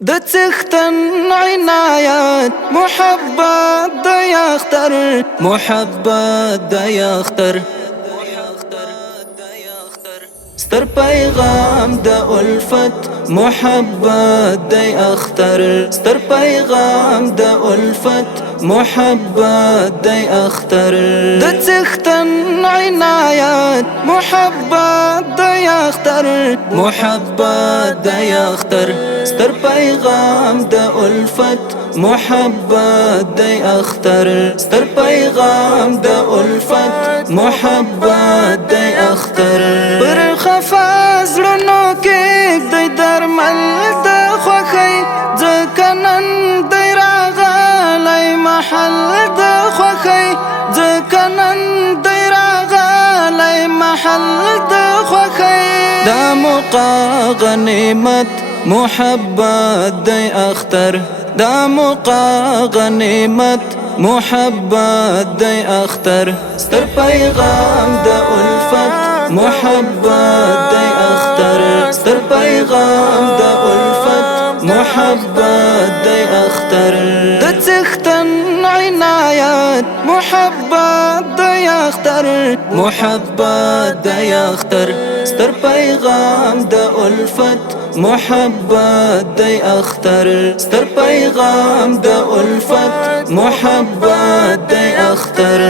د څښتن عنایت محبت د اختر محبت د اختر ستر پیغام د الفت محبت د اختر ستر پیغام د الفت محبت د اختر د څښتن عنایت محبت د اختر محبت د اختر ستر پیغام د الفت محبت د اختر ستر پیغام د الفت محبت د اختر پر خفا زړونو کې د درمل د خوښۍ ځکه نن دی راغلی محل د خوښۍ ځکه نن دی راغلی محل د خوښۍ دا موقع غنیمت محبت د اختر دا موقع غنیمت محبت د اختر ستر پیغام د الفت محبت د اختر ستر پیغام د الفت محبت د اختر د څښتن عنایت محبت د اختر محبت د اختر ستر پیغام د الفت محبت د اختر ستر پیغام د الفت محبت د اختر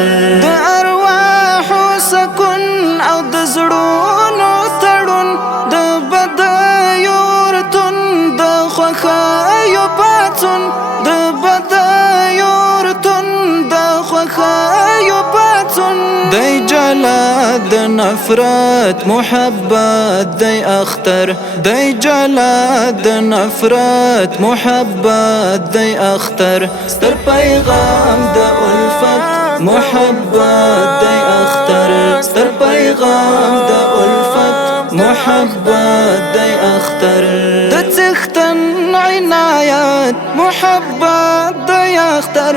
د ارواح سکون او د زړونو تړون د بدایو ورتون د خوښیو پاڅون د بدایو ورتون د خوښیو پاڅون دی جلاد د نفرت محبت د اختر دی جلاد د نفرت محبت د اختر ستر پیغام د الفت محبت د اختر ستر پیغام د الفت محبت د اختر د څښتن عنایت محبت د اختر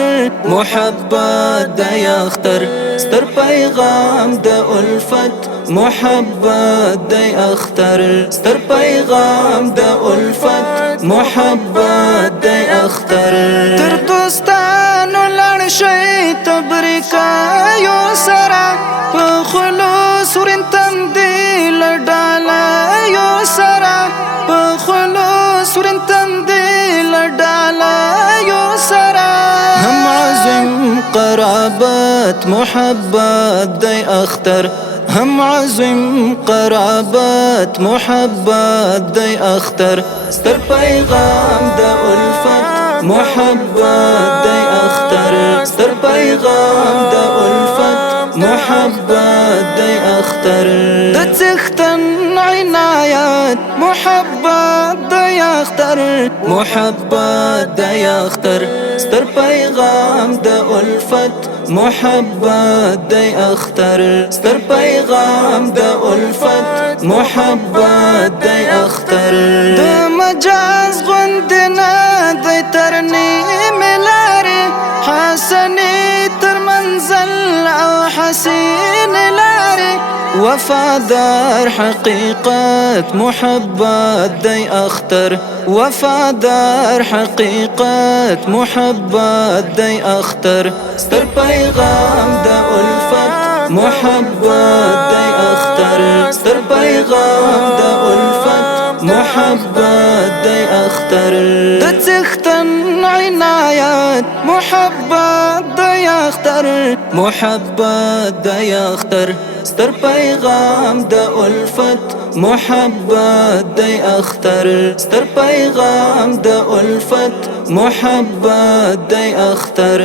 محبت د اختر ستر پیغام د الفت محبت د اختر ستر پیغام د الفت محبت د اختر تر دوستانو لړ شي تبریکایو سره په خلوص ورنتندې لډالایو سره په خلوص ورنتندې لډالایو سره هم عزم قرابت محبت د اختر هم عزم قرابت محبت د اختر ستر پیغام د الفت محبت د اختر ستر پیغام د الفت محبت د اختر د څښتن عنایت محبت د اختر محبت د اختر ستر پیغام د الفت محبت د اختر ستر پیغام د الفت محبت د اختر د مجاز غوندنه د ترنیم لارې حسنې تر منزل او حسین لارې وفادار حقیقت محبت د اختر وفادار حقیقت محبت د اختر ستر پیغام د الفت محبت د اختر ستر پیغام د الفت محبت د اختر د څښتن عنایت محبت د اختر محبت د اختر ستر پیغام د الفت محبت د اختر ستر پیغام د الفت محبت د اختر